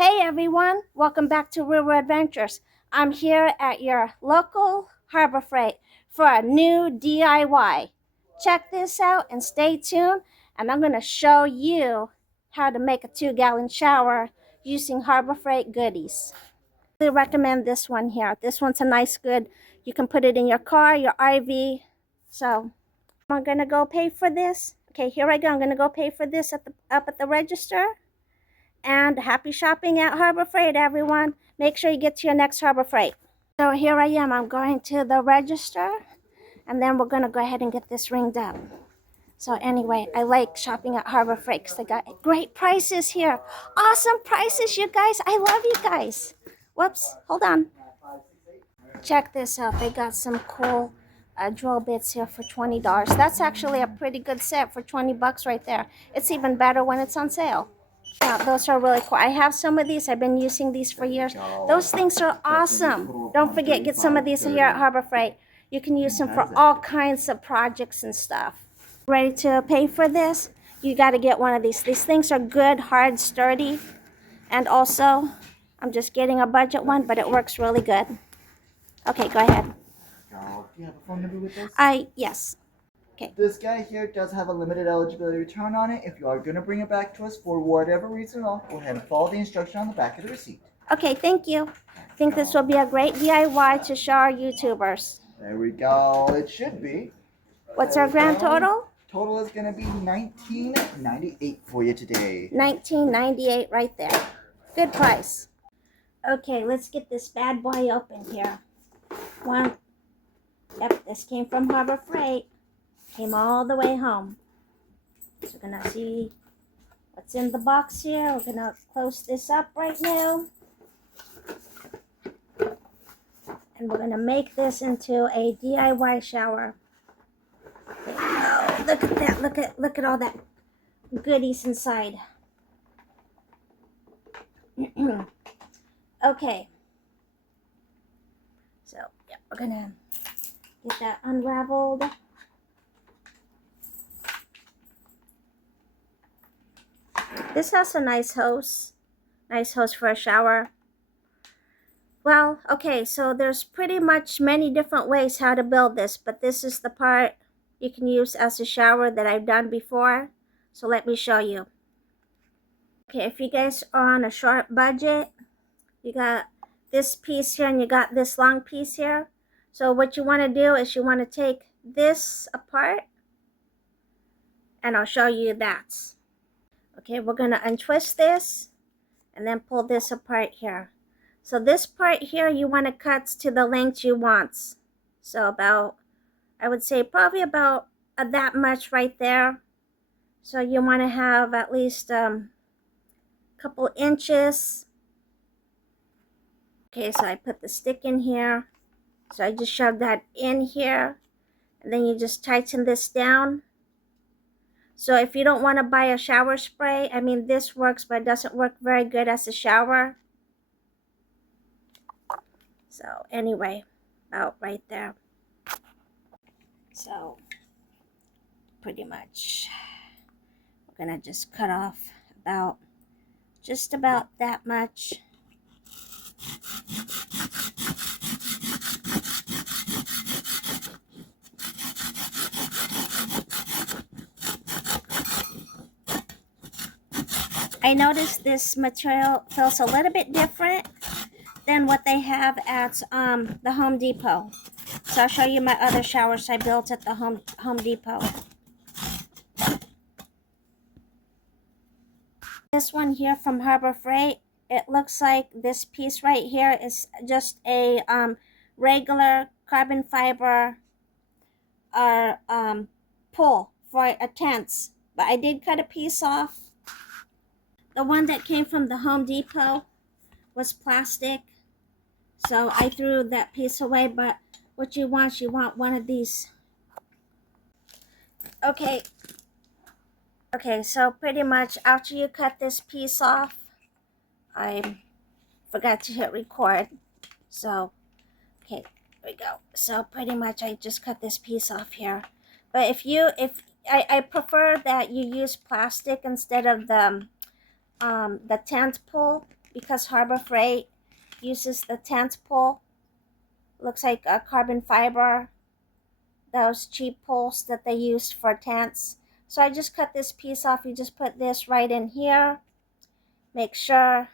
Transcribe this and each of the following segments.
Hey everyone, welcome back to River Adventures. I'm here at your local Harbor Freight for a new DIY. Check this out and stay tuned, and I'm going to show you how to make a 2-gallon shower using Harbor Freight goodies. I really recommend this one here. This one's a nice good. You can put it in your car, your RV. So I'm going to go pay for this. Okay, here I go. I'm going to go pay for this up at the register. And happy shopping at Harbor Freight, everyone. Make sure you get to your next Harbor Freight. So here I am. I'm going to the register, and then we're going to go ahead and get this ringed up. So anyway, I like shopping at Harbor Freight because they got great prices here. Awesome prices, you guys. I love you guys. Whoops, hold on. Check this out. They got some cool drill bits here for $20. That's actually a pretty good set for 20 bucks right there. It's even better when it's on sale. Yeah, those are really cool. I have some of these. I've been using these for years. Those things are awesome. Don't forget, get some of these here at Harbor Freight. You can use them for all kinds of projects and stuff. Ready to pay for this? You got to get one of these. These things are good, hard, sturdy. And also, I'm just getting a budget one, but it works really good. Okay, go ahead. Do you have a phone number with this? Yes. Okay. This guy here does have a limited eligibility return on it. If you are going to bring it back to us for whatever reason, go ahead and follow the instruction on the back of the receipt. Okay, thank you. I think this will be a great DIY to show our YouTubers. There we go. It should be. What's our grand total? Total is going to be $19.98 for you today. $19.98 right there. Good price. Okay, let's get this bad boy open here. One. Yep, this came from Harbor Freight. Came all the way home. So we're going to see what's in the box here. We're going to close this up right now. And we're going to make this into a DIY shower. Oh, look at that. Look at all that goodies inside. Okay. So, yeah, we're going to get that unraveled. This has a nice hose for a shower. Well, okay, so there's pretty much many different ways how to build this, but this is the part you can use as a shower that I've done before. So let me show you. Okay, if you guys are on a short budget, you got this piece here and you got this long piece here. So what you want to do is you want to take this apart, and I'll show you that. Okay, we're going to untwist this and then pull this apart here. So this part here, you want to cut to the length you want. So about, I would say probably about that much right there. So you want to have at least a couple inches. Okay, so I put the stick in here. So I just shoved that in here. And then you just tighten this down. So if you don't want to buy a shower spray, I mean, this works, but it doesn't work very good as a shower. So anyway, about right there. So pretty much, we're going to just cut off about, just about that much. I noticed this material feels a little bit different than what they have at the Home Depot. So I'll show you my other showers I built at the Home Depot. This one here from Harbor Freight, it looks like this piece right here is just a regular carbon fiber or pull for a tent. But I did cut a piece off. The one that came from the Home Depot was plastic, so I threw that piece away. But what you want one of these. Okay, so pretty much after you cut this piece off, I forgot to hit record. So, okay, there we go. So pretty much I just cut this piece off here. But I prefer that you use plastic instead of the tent pull, because Harbor Freight uses the tent pole. Looks like a carbon fiber, those cheap poles that they used for tents. So I just cut this piece off. You just put this right in here. Make sure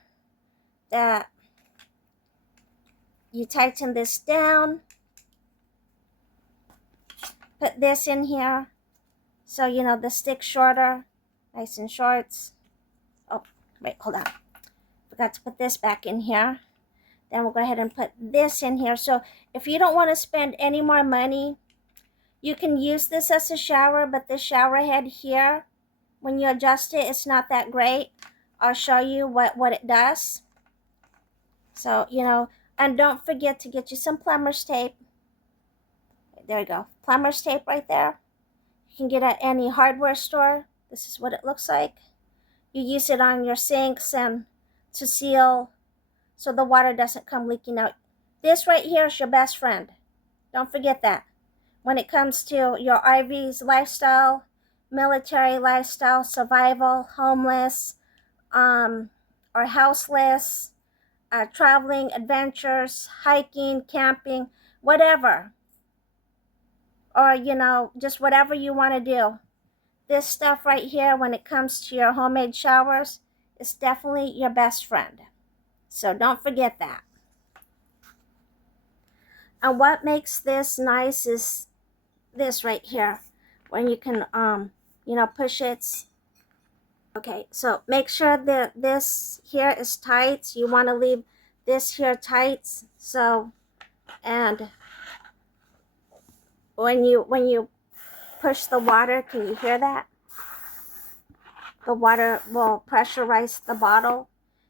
that you tighten this down. Put this in here. So, you know, the stick shorter, nice and shorts. Oh, wait, hold on. Forgot to put this back in here. Then we'll go ahead and put this in here. So if you don't want to spend any more money, you can use this as a shower, but the shower head here, when you adjust it, it's not that great. I'll show you what it does. So, you know, and don't forget to get you some plumber's tape. There you go. Plumber's tape right there. You can get it at any hardware store. This is what it looks like. You use it on your sinks and to seal so the water doesn't come leaking out. This right here is your best friend. Don't forget that. When it comes to your RV's lifestyle, military lifestyle, survival, homeless, or houseless, traveling, adventures, hiking, camping, whatever. Or, you know, just whatever you want to do. This stuff right here, when it comes to your homemade showers, is definitely your best friend. So don't forget that. And what makes this nice is this right here. When you can, you know, push it. Okay, so make sure that this here is tight. You want to leave this here tight. So, and when you push the water, can you hear that? The water will pressurize the bottle.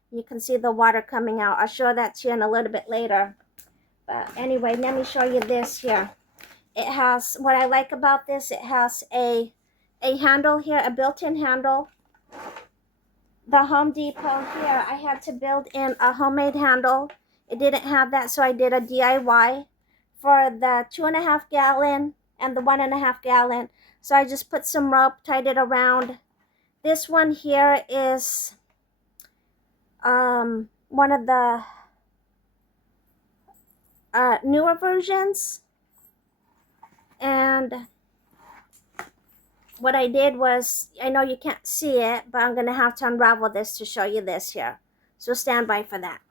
You can see the water coming out. I'll show that to you in a little bit later. But anyway, let me show you this here. It has, what I like about this, it has a handle here, a built-in handle. The Home Depot here, I had to build in a homemade handle. It didn't have that, so I did a DIY for the 2.5 gallon and the 1.5 gallon. So I just put some rope, tied it around. This one here is one of the newer versions. And what I did was, I know you can't see it, but I'm going to have to unravel this to show you this here. So stand by for that.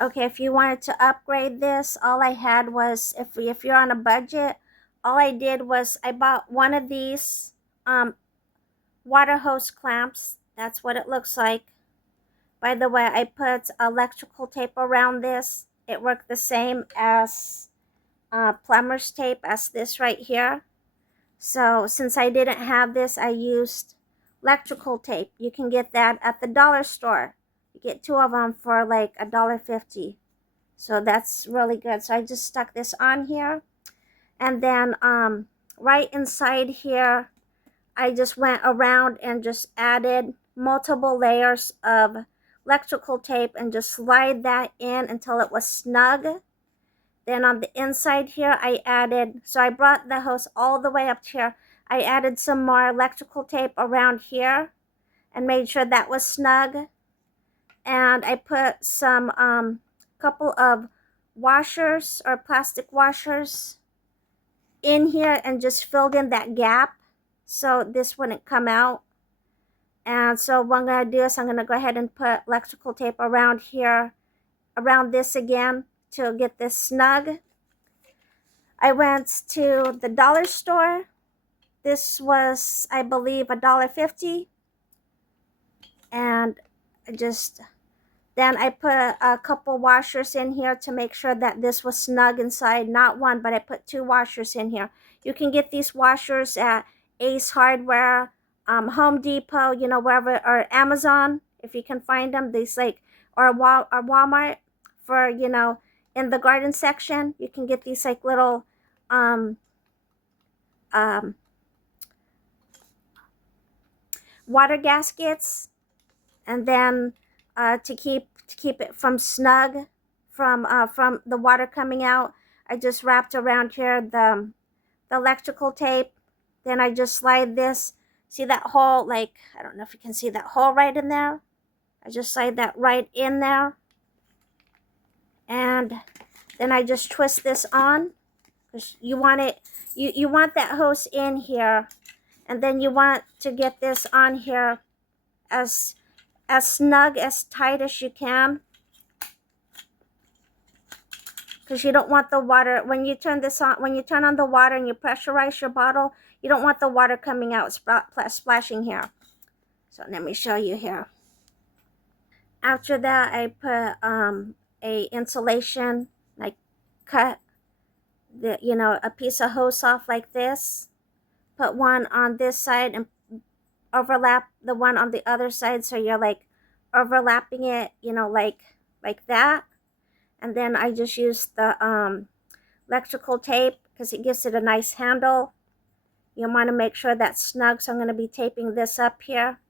Okay, if you wanted to upgrade this, all I had was, if you're on a budget, all I did was I bought one of these water hose clamps. That's what it looks like. By the way, I put electrical tape around this. It worked the same as plumber's tape as this right here. So since I didn't have this, I used electrical tape. You can get that at the dollar store. You get 2 of them for like $1.50. So that's really good. So I just stuck this on here. And then right inside here, I just went around and just added multiple layers of electrical tape and just slide that in until it was snug. Then on the inside here, I added, so I brought the hose all the way up here. I added some more electrical tape around here and made sure that was snug. And I put some couple of washers or plastic washers in here and just filled in that gap so this wouldn't come out. And so what I'm going to do is I'm going to go ahead and put electrical tape around here, around this again, to get this snug. I went to the dollar store. This was, I believe, $1.50. And then I put a couple washers in here to make sure that this was snug inside. Not one, but I put 2 washers in here. You can get these washers at Ace Hardware, Home Depot, you know, wherever, or Amazon, if you can find them. These like, or Walmart for, you know, in the garden section. You can get these like little water gaskets, and then to keep it from snug from the water coming out, I just wrapped around here the electrical tape. Then I just slide this. See that hole? Like, I don't know if you can see that hole right in there. I just slide that right in there. And then I just twist this on. You want it, you want that hose in here. And then you want to get this on here as snug, as tight as you can. Because you don't want the water, when you turn this on, when you turn on the water and you pressurize your bottle, you don't want the water coming out, splashing here. So let me show you here. After that, I put a insulation, like cut the, a piece of hose off like this. Put one on this side and overlap the one on the other side, so you're like overlapping it, like that. And then I just use the electrical tape because it gives it a nice handle. You want to make sure that's snug, so I'm going to be taping this up here.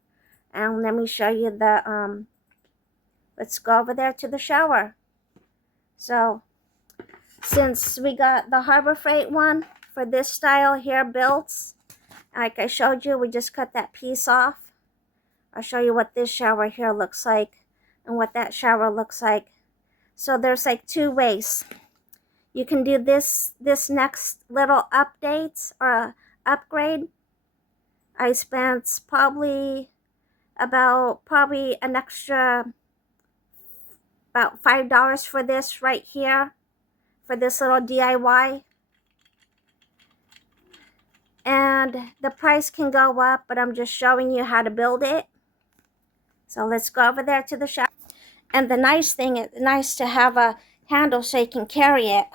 And let me show you the, let's go over there to the shower. So since we got the Harbor Freight one for this style here built, like I showed you, we just cut that piece off. I'll show you what this shower here looks like and what that shower looks like. So there's like two ways. You can do this next little update or upgrade. I spent probably an extra about $5 for this right here, for this little DIY. And the price can go up, but I'm just showing you how to build it. So let's go over there to the shop. And the nice thing, it's nice to have a handle so you can carry it.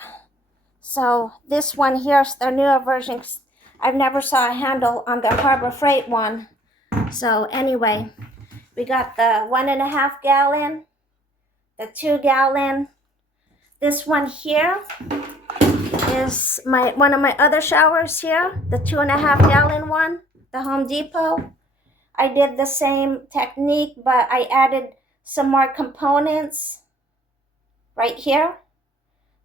So this one here is the newer version. I've never saw a handle on the Harbor Freight one. So anyway, we got the 1.5 gallon, the 2 gallon. This one here is one of my other showers here, the 2.5 gallon one, the Home Depot. I did the same technique, but I added some more components right here.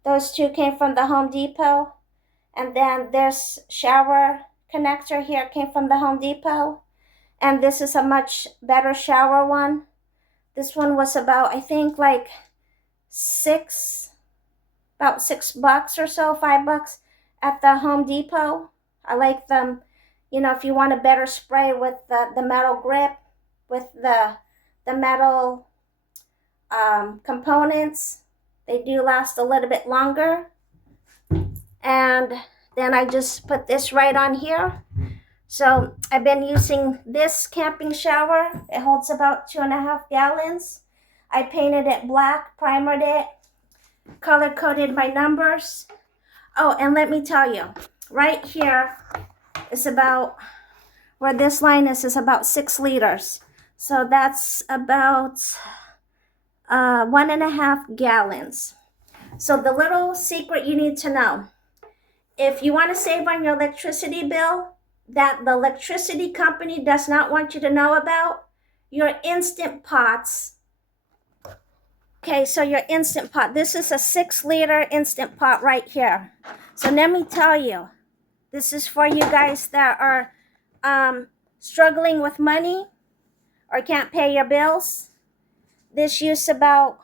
Those two came from the Home Depot. And then this shower connector here came from the Home Depot. And this is a much better shower one. This one was about, I think, like $6 or so, $5 at the Home Depot. I like them, if you want a better spray with the metal grip, with the metal components, they do last a little bit longer. And then I just put this right on here. So I've been using this camping shower. It holds about 2.5 gallons. I painted it black, primered it, color coded my numbers. Oh, and let me tell you, right here is about, where this line is about 6 liters. So that's about 1.5 gallons. So the little secret you need to know, if you want to save on your electricity bill that the electricity company does not want you to know about, your Instant Pots. Okay, so your Instant Pot. This is a 6-liter Instant Pot right here. So let me tell you, this is for you guys that are struggling with money or can't pay your bills. This uses about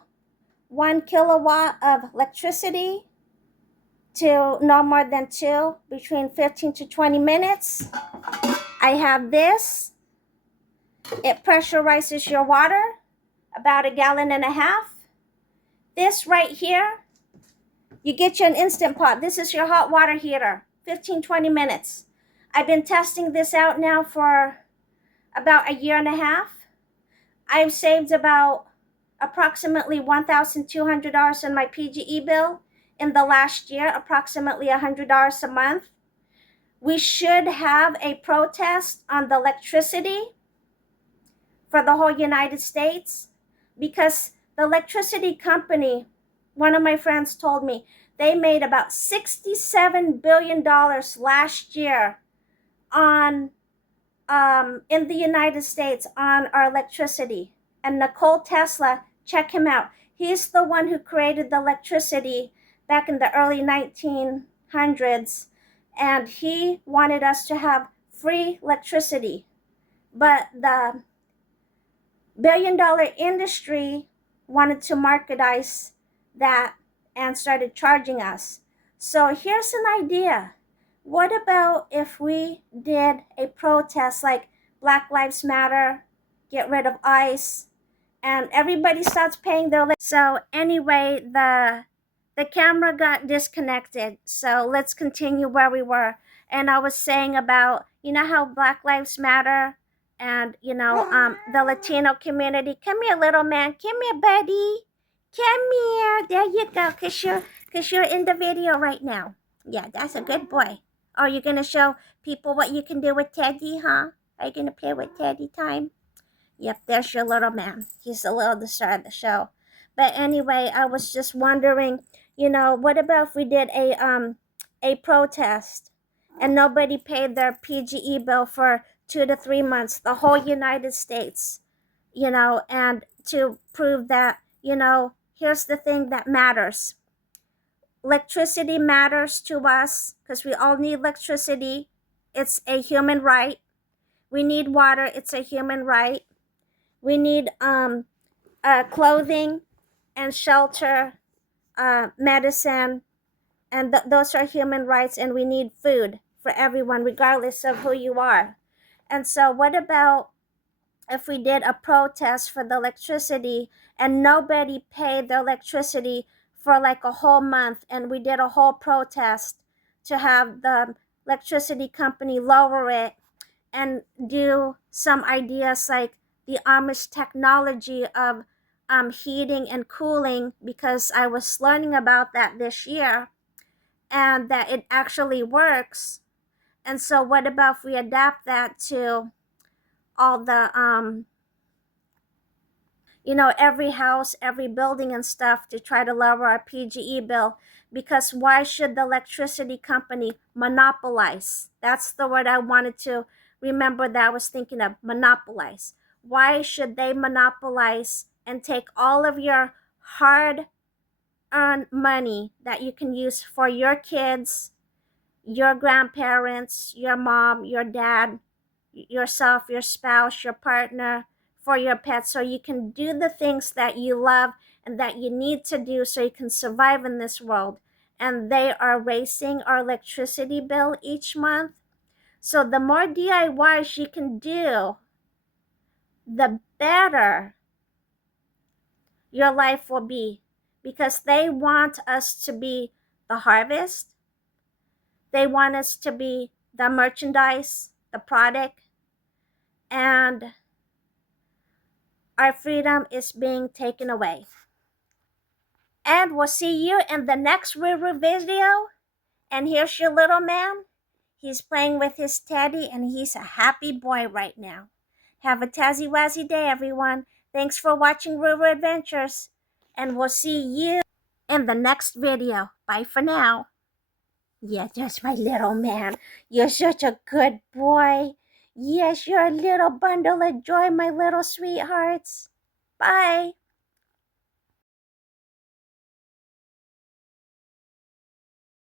1 kilowatt of electricity to no more than 2, between 15 to 20 minutes. I have this. It pressurizes your water, about 1.5 gallons. This right here, you get you an Instant Pot. This is your hot water heater, 15-20 minutes. I've been testing this out now for about 1.5 years. I've saved about approximately $1,200 in my PGE bill in the last year, approximately $100 a month. We should have a protest on the electricity for the whole United States, because the electricity company, one of my friends told me, they made about $67 billion last year on in the United States on our electricity. And Nikola Tesla, check him out. He's the one who created the electricity back in the early 1900s. And he wanted us to have free electricity. But billion-dollar industry wanted to marketize that and started charging us. So here's an idea. What about if we did a protest like Black Lives Matter, get rid of ICE, and everybody starts paying their so anyway, the camera got disconnected, so let's continue where we were. And I was saying about, you know how Black Lives Matter and, you know, the Latino community. Come here, little man. Come here, buddy. Come here. There you go, because you're in the video right now. Yeah, that's a good boy. Oh, you're going to show people what you can do with Teddy, huh? Are you going to play with Teddy time? Yep, there's your little man. He's a little the star of the show. But anyway, I was just wondering, you know, what about if we did a protest and nobody paid their PGE bill for 2 to 3 months, the whole United States, you know, and to prove that, you know, here's the thing that matters. Electricity matters to us because we all need electricity. It's a human right. We need water. It's a human right. We need clothing and shelter, medicine, and those are human rights. And we need food for everyone, regardless of who you are. And so what about if we did a protest for the electricity and nobody paid their electricity for like a whole month, and we did a whole protest to have the electricity company lower it and do some ideas like the Amish technology of heating and cooling, because I was learning about that this year and that it actually works. And so what about if we adapt that to all the you know, every house, every building and stuff to try to lower our PGE bill? Because why should the electricity company monopolize? That's the word I wanted to remember that I was thinking of, monopolize. Why should they monopolize and take all of your hard-earned money that you can use for your kids, your grandparents, your mom, your dad, yourself, your spouse, your partner, for your pets, so you can do the things that you love and that you need to do so you can survive in this world? And they are raising our electricity bill each month. So the more DIYs you can do, the better your life will be, because they want us to be the harvest. They want us to be the merchandise, the product, and our freedom is being taken away. And we'll see you in the next Ruru video. And here's your little man. He's playing with his teddy and he's a happy boy right now. Have a Tazzy Wazzy day, everyone. Thanks for watching Ruru Adventures. And we'll see you in the next video. Bye for now. Yeah, just my little man. You're such a good boy. Yes, you're a little bundle of joy, my little sweethearts. Bye.